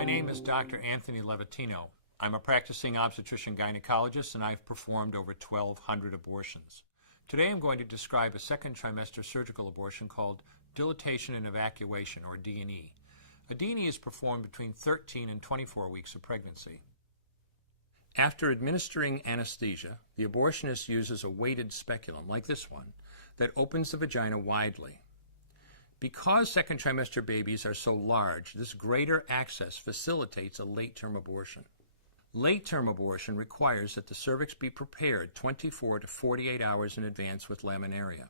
My name is Dr. Anthony Levatino. I'm a practicing obstetrician-gynecologist, and I've performed over 1,200 abortions. Today I'm going to describe a second trimester surgical abortion called Dilation and Evacuation, or D&E. A D&E is performed between 13 and 24 weeks of pregnancy. After administering anesthesia, the abortionist uses a weighted speculum, like this one, that opens the vagina widely. Because second trimester babies are so large, this greater access facilitates a late-term abortion. Late-term abortion requires that the cervix be prepared 24 to 48 hours in advance with laminaria.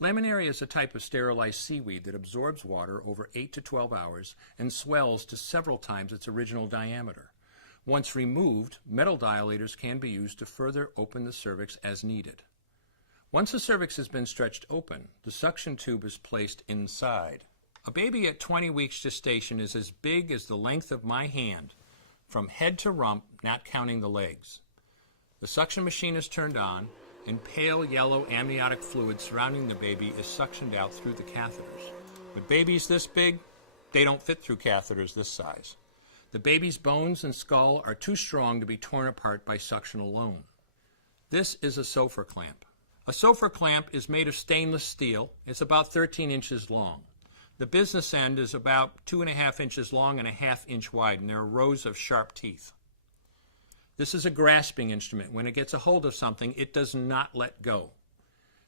Laminaria is a type of sterilized seaweed that absorbs water over 8 to 12 hours and swells to several times its original diameter. Once removed, metal dilators can be used to further open the cervix as needed. Once the cervix has been stretched open, the suction tube is placed inside. A baby at 20 weeks gestation is as big as the length of my hand, from head to rump, not counting the legs. The suction machine is turned on, and pale yellow amniotic fluid surrounding the baby is suctioned out through the catheters. With babies this big, they don't fit through catheters this size. The baby's bones and skull are too strong to be torn apart by suction alone. This is a Sofer clamp. A Sofer clamp is made of stainless steel. It's about 13 inches long. The business end is about 2.5 inches long and 1/2 inch wide, and there are rows of sharp teeth. This is a grasping instrument. When it gets a hold of something, it does not let go.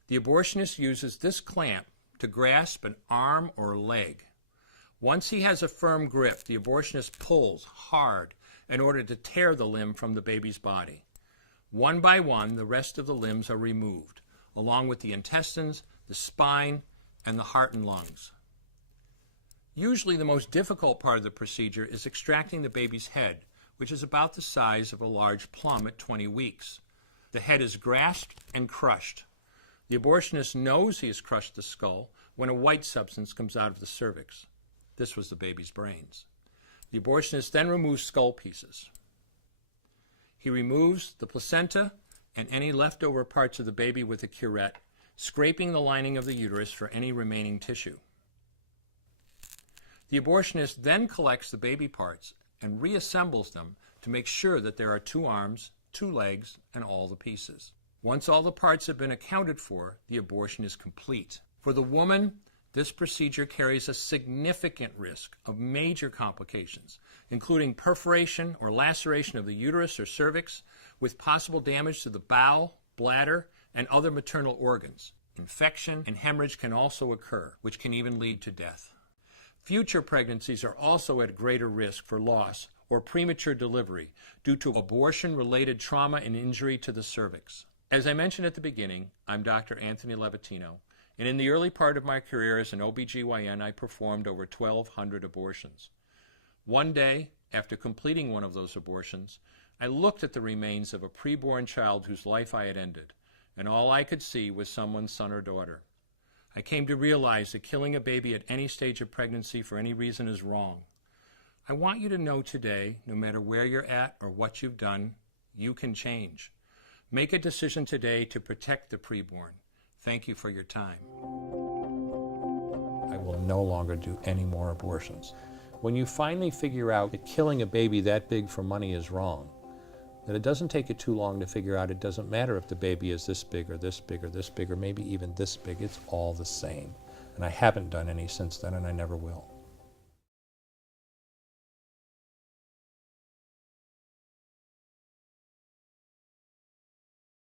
The abortionist uses this clamp to grasp an arm or leg. Once he has a firm grip, the abortionist pulls hard in order to tear the limb from the baby's body. One by one, the rest of the limbs are removed, along with the intestines, the spine, and the heart and lungs. Usually the most difficult part of the procedure is extracting the baby's head, which is about the size of a large plum at 20 weeks. The head is grasped and crushed. The abortionist knows he has crushed the skull when a white substance comes out of the cervix. This was the baby's brains. The abortionist then removes skull pieces. He removes the placenta and any leftover parts of the baby with a curette, scraping the lining of the uterus for any remaining tissue. The abortionist then collects the baby parts and reassembles them to make sure that there are 2 arms, 2 legs, and all the pieces. Once all the parts have been accounted for, the abortion is complete. For the woman, this procedure carries a significant risk of major complications, including perforation or laceration of the uterus or cervix, with possible damage to the bowel, bladder, and other maternal organs. Infection and hemorrhage can also occur, which can even lead to death. Future pregnancies are also at greater risk for loss or premature delivery due to abortion-related trauma and injury to the cervix. As I mentioned at the beginning, I'm Dr. Anthony Levatino, and in the early part of my career as an OBGYN, I performed over 1,200 abortions. One day, after completing one of those abortions, I looked at the remains of a preborn child whose life I had ended, and all I could see was someone's son or daughter. I came to realize that killing a baby at any stage of pregnancy for any reason is wrong. I want you to know today, no matter where you're at or what you've done, you can change. Make a decision today to protect the preborn. Thank you for your time. I will no longer do any more abortions. When you finally figure out that killing a baby that big for money is wrong, that it doesn't take you too long to figure out it doesn't matter if the baby is this big or this big or this big or maybe even this big, it's all the same. And I haven't done any since then, and I never will.